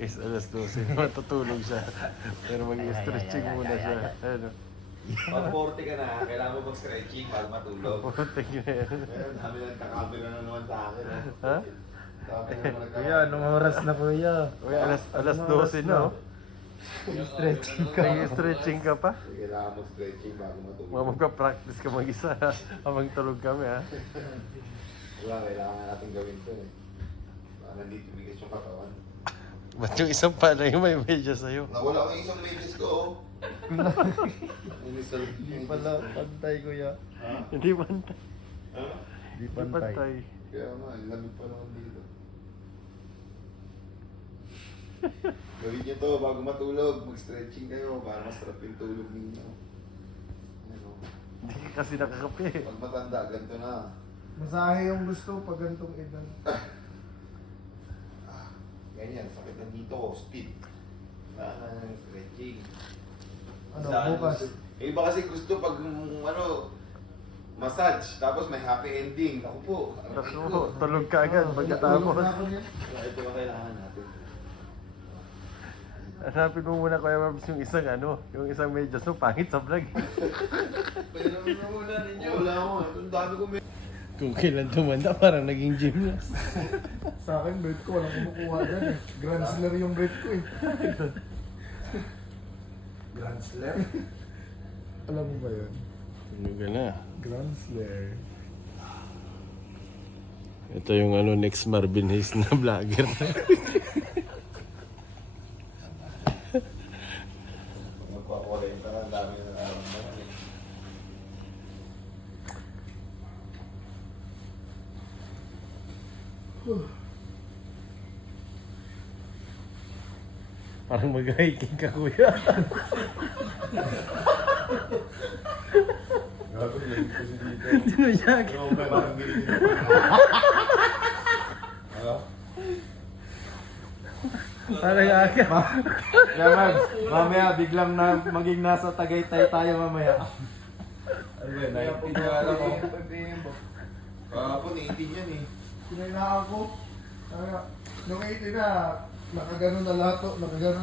Is alas 12, matutulog siya. Pero mag-stretching muna siya. Ano? Pag 40 ka na, kailangan mo mag-stretching bago matulog. Putik na yan. Ayun, dami lang kakamera na naman sa akin. Ha? Dami naman Kuya, anong oras na kuya? Uy, alas 12 na, oh. Stretching ka. Nag-stretching ka pa? Kailangan mo stretching bago matulog. Magka-practice ka mag-isa habang tulog kami, ha? Wala, kailangan natin gawin to eh. Baka nandito bigas yung katawan. Ba't yung isang pala yung may medya sa'yo? Nawala ko yung isang medis ko, oh. Hindi pala pantay kuya. Ha? Hindi pantay. Ha? Hindi Hindi pantay. pantay. Kaya nga, lamig pa naman dito. Gawin niyo to bago matulog. Mag-stretching kayo para masarap yung tulog ninyo. Ano? Hindi ka kasi nakakape. Pag matanda, ganito na. Masahe yung gusto pag gantong edad. Ganyan, sakit na dito, stiff. Wala na stretching. Ano, Sa bukas? Yung iba kasi gusto pag massage, tapos may happy ending. Ako po. Ako, tulog ka agad pagkatapos. Ito ang kailangan natin. Hanapin mo muna Kuya Marbs yung isang yung isang medyas mo, pangit sa vlog. Pwede naman na muna ninyo. Wala mo. Ang dami ko Kung kailan tumanda, parang naging gymnast. Sa akin, bet ko, walang kumukuha dyan eh. Grand Slam yung bet ko eh. Grand Slam. Alam mo ba yun? Ano ka na? Grand Slam. Ito yung next Marvin Hayes na vlogger. Magpakulenta na, ang dami na nararamdaman eh. Parang mag-hiking ka, kuya. Gago, lamig kasi dito. Tinuyag. Ano ba parang gilid? Ano? Parang aga. Yaman, mamaya biglang maging nasa Tagaytay tayo mamaya. Ano ba yun? 19 na alam ko. Kahapon, 18 yan eh. Sinailangan ko. Nung 18 na, nakaganon na lahat to, nakaganon.